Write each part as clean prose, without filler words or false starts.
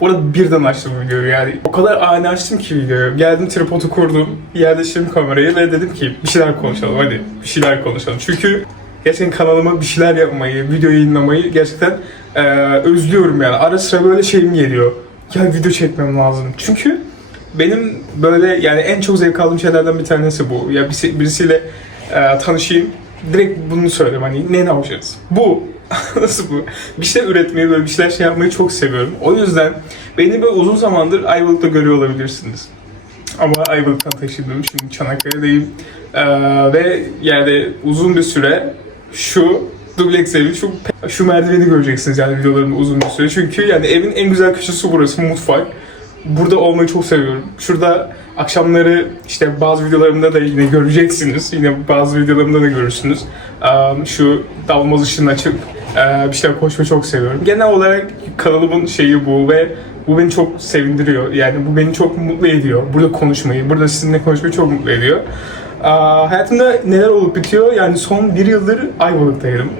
Bu arada birden açtım videoyu yani. O kadar ani açtım ki videoyu. Geldim tripodu kurdum. Yerleştirdim kamerayı ve dedim ki bir şeyler konuşalım hadi. Bir şeyler konuşalım. Çünkü gerçekten kanalıma bir şeyler yapmayı, video yayınlamayı gerçekten özlüyorum yani. Ara sıra böyle şeyim geliyor. Ya video çekmem lazım. Çünkü benim böyle yani en çok zevk aldığım şeylerden bir tanesi bu. Ya birisiyle tanışayım. Direkt bunu söyleyeyim hani ne yapacağız? Bu. Nasıl bu? Bir şeyler üretmeyi, böyle bir şeyler yapmayı çok seviyorum. O yüzden beni böyle uzun zamandır Ayvalık'ta görüyor olabilirsiniz. Ama Ayvalık'tan taşındım. Şimdi Çanakkale'deyim. Ve yani uzun bir süre şu dubleks evi, şu merdiveni göreceksiniz yani videolarımda uzun bir süre. Çünkü yani evin en güzel köşesi burası, mutfak. Burada olmayı çok seviyorum. Şurada akşamları işte bazı videolarımda da yine göreceksiniz. Yine bazı videolarımda da görürsünüz. Şu davulmaz ışığını açıp bir şeyler koşmayı çok seviyorum. Genel olarak kanalımın şeyi bu ve bu beni çok sevindiriyor. Yani bu beni çok mutlu ediyor. Burada konuşmayı, burada sizinle konuşmayı çok mutlu ediyor. Hayatımda neler olup bitiyor? Yani son bir yıldır Ayvalık'taydım.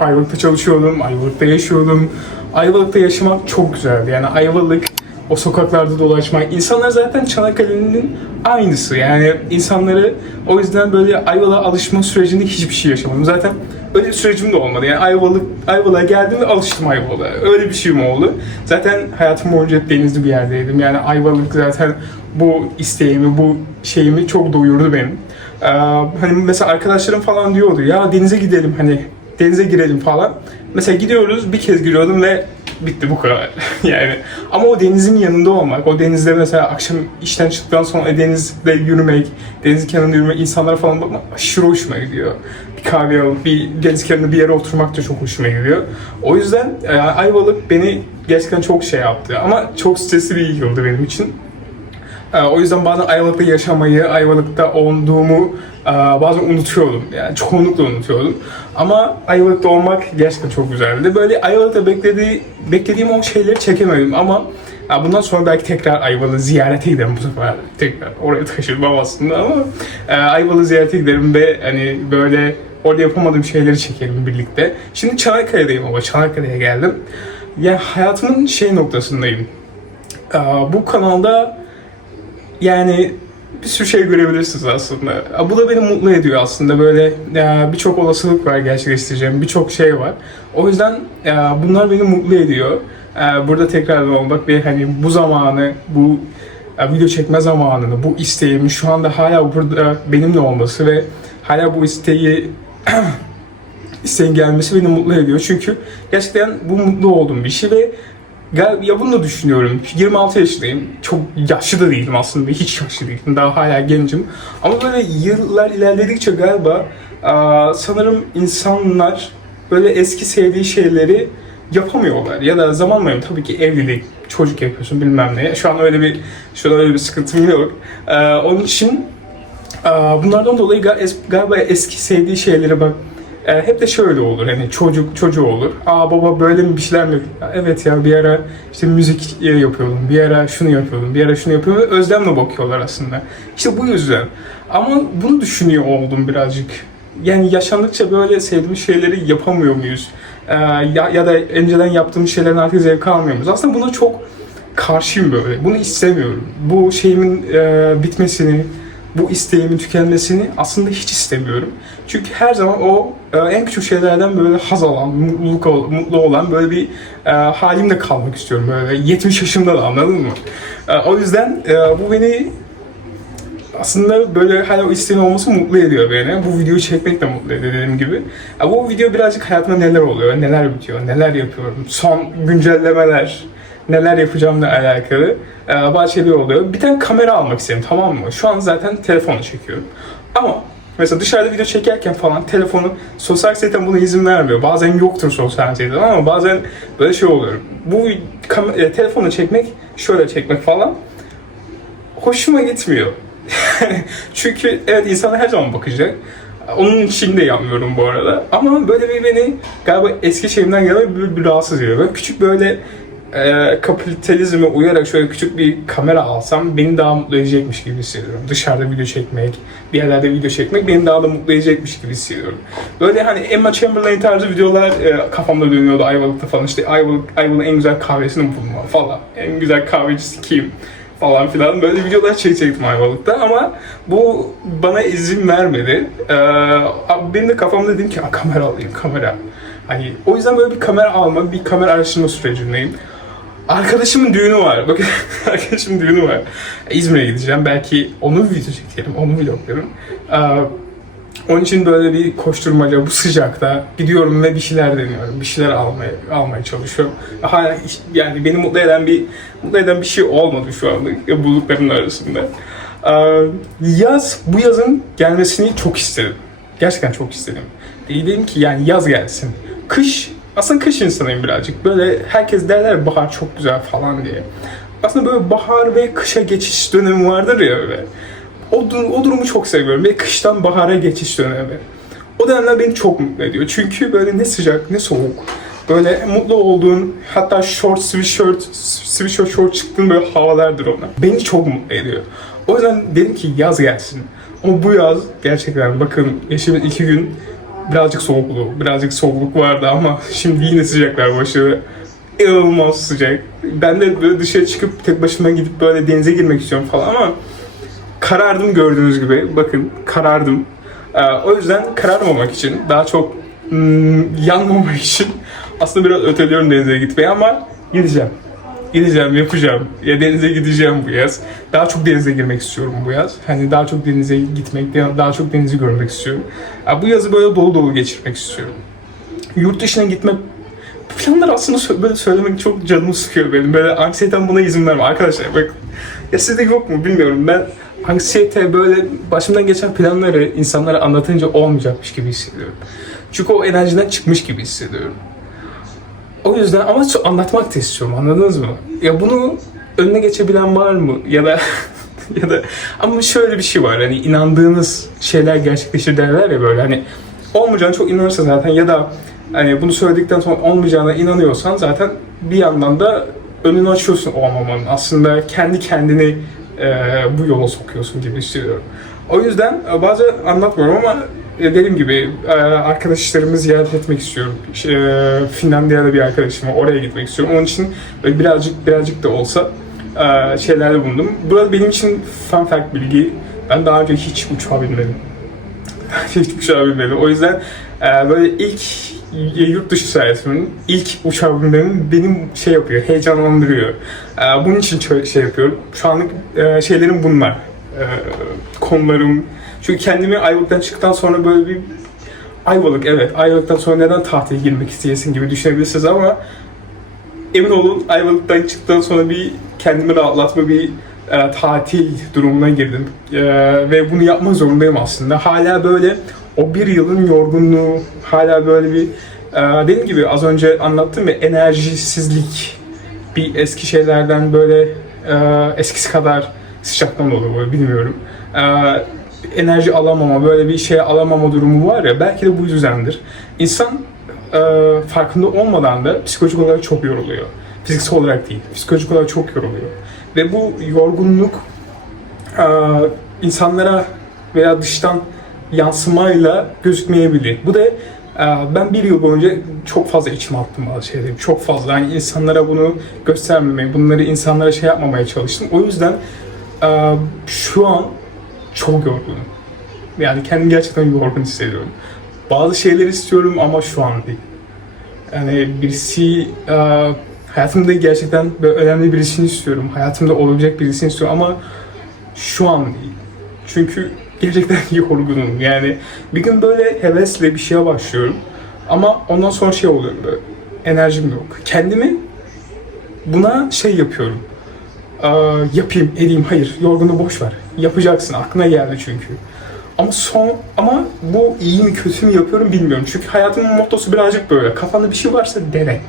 Ayvalık'ta çalışıyordum, Ayvalık'ta yaşıyordum. Ayvalık'ta yaşamak çok güzeldi. Yani Ayvalık, o sokaklarda dolaşmak. İnsanlar zaten Çanakkale'nin aynısı. Yani insanları o yüzden böyle Ayvalık'a alışma sürecinde hiçbir şey yaşamadım. Zaten öyle bir sürecim de olmadı. Yani Ayvalık'a geldim ve alıştım Ayvalık'a. Öyle bir şeyim oldu. Zaten hayatım boyunca hep denizli bir yerdeydim. Yani Ayvalık zaten bu isteğimi, bu şeyimi çok doyurdu benim. Hani mesela arkadaşlarım falan diyordu ya denize gidelim hani denize girelim falan. Mesela gidiyoruz, bir kez giriyordum ve bitti bu kadar. Yani ama o denizin yanında olmak, o denizde mesela akşam işten çıktıktan sonra denizde yürümek, denizin kenarında yürümek, insanlara falan bakmak aşırı hoşuma gidiyor. Bir kahve alıp bir deniz kenarında bir yere oturmak da çok hoşuma gidiyor. O yüzden Ayvalık beni gerçekten çok şey yaptı ama çok stresli bir yıldı benim için. O yüzden bazen Ayvalık'ta yaşamayı, Ayvalık'ta olduğumu bazen unutuyordum. Yani çoğunlukla unutuyordum. Ama Ayvalık'ta olmak gerçekten çok güzeldi. Böyle Ayvalık'ta beklediğim o şeyleri çekemedim ama bundan sonra belki tekrar Ayvalık'ı ziyarete giderim bu sefer. Tekrar oraya taşınmam aslında ama Ayvalık'ı ziyarete giderim ve hani böyle orada yapamadığım şeyleri çekelim birlikte. Şimdi Çanakkale'deyim ama Çanakkale'ye geldim. Yani hayatımın şey noktasındayım. Bu kanalda yani bir sürü şey görebilirsiniz aslında. Bu da beni mutlu ediyor aslında. Böyle birçok olasılık var gerçekleştireceğim, birçok şey var. O yüzden bunlar beni mutlu ediyor. Burada tekrardan olmak ve hani bu zamanı, bu video çekme zamanını, bu isteğimi şu anda hala burada benimle olması ve hala bu isteğin gelmesi beni mutlu ediyor. Çünkü gerçekten bu mutlu olduğum bir şey ve ya bunu da düşünüyorum. 26 yaşındayım. Çok yaşlı da değilim aslında. Hiç yaşlı değilim. Daha hala gencim. Ama böyle yıllar ilerledikçe galiba sanırım insanlar böyle eski sevdiği şeyleri yapamıyorlar. Ya da zamanla tabii ki evlilik, çocuk yapıyorsun bilmem ne. Şu an öyle bir sıkıntım yok. Onun için bunlardan dolayı galiba eski sevdiği şeyleri bak hep de şöyle olur hani çocuğu olur. Baba böyle mi bir şeyler mi yapıyor? Evet ya bir ara işte müzik yapıyordum, bir ara şunu yapıyordum, bir ara şunu yapıyordum ve özlemle bakıyorlar aslında. İşte bu yüzden. Ama bunu düşünüyor oldum birazcık. Yani yaşandıkça böyle sevdiğimiz şeyleri yapamıyor muyuz? Ya da önceden yaptığımız şeylerin artık zevk almıyor muyuz? Aslında buna çok karşıyım böyle. Bunu istemiyorum. Bu şeyimin bitmesini, bu isteğimin tükenmesini aslında hiç istemiyorum. Çünkü her zaman o en küçük şeylerden böyle haz alan, mutlu olan böyle bir halimle kalmak istiyorum. Böyle 70 yaşımda da anladın mı? O yüzden bu beni aslında böyle hala o isteğin olması mutlu ediyor beni. Bu videoyu çekmek de mutlu ediyor dediğim gibi. Bu video birazcık hayatımda neler oluyor, neler bitiyor, neler yapıyorum, son güncellemeler, neler yapacağımla alakalı bazı şeyler oluyor. Bir tane kamera almak istedim, tamam mı? Şu an zaten telefonla çekiyorum. Ama mesela dışarıda video çekerken falan telefonu, sosyal anksiyeten buna izin vermiyor. Bazen yoktur sosyal anksiyeten ama bazen böyle şey oluyor. Bu telefonla çekmek, şöyle çekmek falan hoşuma gitmiyor. Çünkü evet insanlar her zaman bakacak. Onun için de yapmıyorum bu arada. Ama böyle beni galiba eski şeyimden gelen bir rahatsız ediyor. Böyle küçük böyle kapitalizme uyarak şöyle küçük bir kamera alsam beni daha mutlu edecekmiş gibi hissediyorum. Dışarıda video çekmek, bir yerlerde video çekmek beni daha da mutlu edecekmiş gibi hissediyorum. Böyle hani Emma Chamberlain tarzı videolar kafamda dönüyordu Ayvalık'ta falan. İşte Ayvalık'ın en güzel kahvesini bulma falan. En güzel kahvecisi kim? Falan filan böyle videolar çekecektim Ayvalık'ta ama bu bana izin vermedi. Benim de kafamda dedim ki kamera alayım, kamera. Hani o yüzden böyle bir kamera alma, bir kamera araştırma sürecindeyim. Arkadaşımın düğünü var. Bakın arkadaşımın düğünü var. İzmir'e gideceğim. Belki onu video çekerim, onu vloglarım. Onun için böyle bir koşturmaca bu sıcakta gidiyorum ve bir şeyler deniyorum. Bir şeyler almaya çalışıyorum. Hala yani beni mutlu eden bir şey olmadı şu anda bulduklarımın arasında. Bu yazın gelmesini çok istedim. Gerçekten çok istedim. Dedim ki yani yaz gelsin. Aslında kış insanıyım birazcık. Böyle herkes derler bahar çok güzel falan diye. Aslında böyle bahar ve kışa geçiş dönemi vardır ya öyle. O durumu çok seviyorum ve kıştan bahara geçiş dönemi. O dönemler beni çok mutlu ediyor. Çünkü böyle ne sıcak ne soğuk. Böyle mutlu olduğun, hatta sweatshirt short çıktığın böyle havalardır onlar. Beni çok mutlu ediyor. O yüzden dedim ki yaz gelsin. Ama bu yaz gerçekten bakın yaşadığım 2 gün birazcık soğukluk vardı ama şimdi yine sıcaklar başladı. İnanılmaz sıcak. Ben de böyle dışarı çıkıp tek başıma gidip böyle denize girmek istiyorum falan ama karardım gördüğünüz gibi. Bakın karardım. O yüzden kararmamak için, daha çok yanmamak için aslında biraz öteliyorum denize gitmeyi ama gideceğim. Yapacağım. Ya denize gideceğim bu yaz. Daha çok denize girmek istiyorum bu yaz. Hani daha çok denize gitmek, daha çok denizi görmek istiyorum. Bu yazı böyle dolu dolu geçirmek istiyorum. Yurt dışına gitmek planlar aslında böyle söylemek çok canımı sıkıyor benim. Böyle anksiyeten buna izin verme. Arkadaşlar bak ya sizde yok mu bilmiyorum. Ben anksiyete böyle başımdan geçen planları insanlara anlatınca olmayacakmış gibi hissediyorum. Çünkü o enerjiden çıkmış gibi hissediyorum. O yüzden ama anlatmak da istiyorum, anladınız mı? Ya bunu önüne geçebilen var mı? Ya da ama şöyle bir şey var, hani inandığınız şeyler gerçekleşir derler ya, böyle hani olmayacağına çok inanırsa zaten ya da hani bunu söyledikten sonra olmayacağına inanıyorsan zaten bir yandan da önünü açıyorsun olmamanın. Aslında kendi kendini bu yola sokuyorsun gibi hissediyorum. O yüzden bazen anlatmıyorum ama dediğim gibi arkadaşlarımı ziyaret etmek istiyorum. Finlandiya'da bir arkadaşım var, oraya gitmek istiyorum. Onun için birazcık da olsa şeylerde bulundum. Burada benim için fun fact bilgi. Ben daha önce hiç uçağa binmedim. O yüzden böyle ilk yurt dışı seyahatimin, ilk uçağa binmem benim yapıyor, heyecanlandırıyor. Bunun için şey yapıyorum. Şu anlık şeylerim bunlar. Konularım. Çünkü kendimi Ayvalık'tan çıktıktan sonra böyle bir Ayvalık'tan sonra neden tatile girmek isteyesin gibi düşünebilirsiniz ama emin olun Ayvalık'tan çıktıktan sonra bir kendimi rahatlatma, bir tatil durumuna girdim. Ve bunu yapma zorundayım aslında. Hala böyle o bir yılın yorgunluğu, hala böyle bir dediğim gibi az önce anlattım ya, enerjisizlik, bir eski şeylerden böyle eskisi kadar sıcaktan oluyor böyle, bilmiyorum. Enerji alamama, böyle bir şey alamama durumu var ya, belki de bu yüzdendir. İnsan farkında olmadan da psikolojik olarak çok yoruluyor. Fiziksel olarak değil, psikolojik olarak çok yoruluyor. Ve bu yorgunluk insanlara veya dıştan yansımayla gözükmeyebilir. Bu da ben bir yıl boyunca çok fazla içime attım bazı şeyleri. Çok fazla. Yani insanlara bunu göstermemeye, bunları insanlara yapmamaya çalıştım. O yüzden şu an çok yorgunum. Yani kendimi gerçekten yorgun hissediyorum. Bazı şeyler istiyorum ama şu an değil. Yani birisi hayatımda gerçekten böyle önemli birisini istiyorum. Hayatımda olabilecek birisini istiyorum ama şu an değil. Çünkü gerçekten yorgunum. Yani bir gün böyle hevesle bir şeye başlıyorum. Ama ondan sonra oluyorum böyle. Enerjim yok. Kendimi buna yapıyorum. Yapayım, edeyim. Hayır, yorgunu boş ver. Yapacaksın. Aklına geldi çünkü. Ama bu iyi mi kötü mü yapıyorum bilmiyorum. Çünkü hayatımın mottosu birazcık böyle. Kafanda bir şey varsa dene.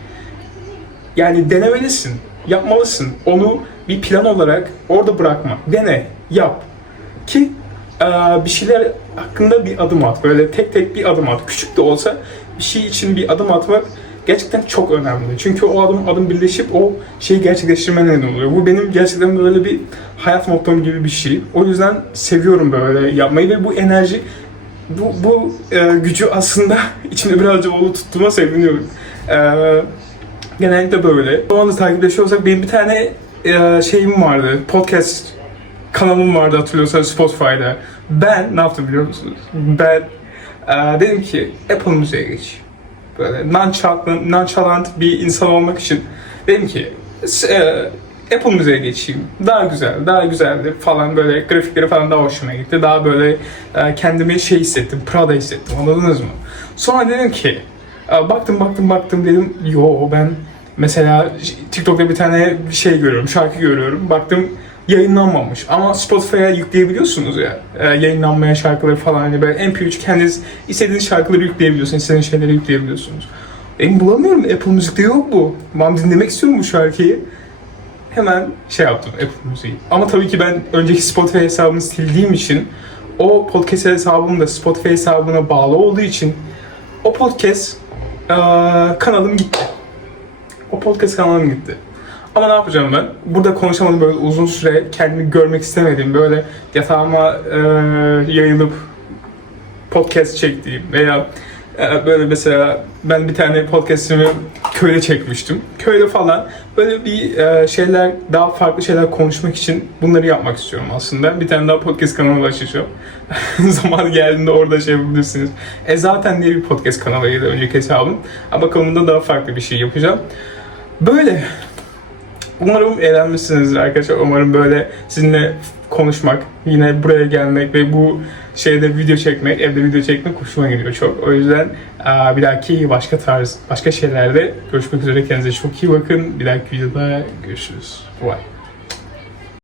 Yani denemelisin. Yapmalısın. Onu bir plan olarak orada bırakma. Dene, yap. Ki bir şeyler hakkında bir adım at. Böyle tek bir adım at. Küçük de olsa bir şey için bir adım atmak gerçekten çok önemli. Çünkü o adım birleşip o şeyi gerçekleştirme neden oluyor. Bu benim gerçekten böyle bir hayat mottom gibi bir şey. O yüzden seviyorum böyle yapmayı ve bu enerji, bu gücü aslında içimde birazcık olduğu tuttuğuma seviniyorum. Genellikle böyle. O anda takipleşiyorsak benim bir tane şeyim vardı, podcast kanalım vardı hatırlıyorsanız Spotify'da. Ben ne yaptım biliyor musunuz? Ben dedim ki Apple Müziğe geç. Böyle nonchalant bir insan olmak için dedim ki Apple Müziğe geçeyim. Daha güzel, daha güzeldi falan, böyle grafikleri falan daha hoşuma gitti. Daha böyle kendimi şey hissettim, Prada hissettim, anladınız mı? Sonra dedim ki baktım dedim yo ben mesela TikTok'ta bir tane şey görüyorum, şarkı görüyorum. Baktım yayınlanmamış ama Spotify'a yükleyebiliyorsunuz ya yayınlanmayan şarkıları falan, hani böyle MP3 kendiniz istediğiniz şarkıları yükleyebiliyorsunuz, istediğiniz şeyleri yükleyebiliyorsunuz. Ben bulamıyorum, Apple Müzik'te yok bu. Ben dinlemek istiyorum bu şarkıyı. Hemen şey yaptım, Apple Müziği. Ama tabii ki ben önceki Spotify hesabımı sildiğim için o podcast hesabım da Spotify hesabına bağlı olduğu için o podcast kanalım gitti. O podcast kanalım gitti. Ama ne yapacağım ben? Burada konuşamadım, böyle uzun süre kendimi görmek istemedim. Böyle yatağıma yayılıp podcast çektiğim veya böyle mesela ben bir tane podcast'imi köyde çekmiştim. Köyde falan böyle bir şeyler, daha farklı şeyler konuşmak için bunları yapmak istiyorum aslında. Bir tane daha podcast kanalı açacağım. Zamanı geldiğinde orada şey yapabilirsiniz. Zaten diye bir podcast kanalıydı önceki hesabım. Bakalım bunda daha farklı bir şey yapacağım. Böyle. Umarım eğlenmişsinizdir arkadaşlar. Umarım böyle sizinle konuşmak, yine buraya gelmek ve bu şeyde video çekmek, evde video çekmek hoşuma gidiyor çok. O yüzden bir dahaki başka şeylerde görüşmek üzere. Kendinize çok iyi bakın. Bir dahaki videoda görüşürüz. Bye.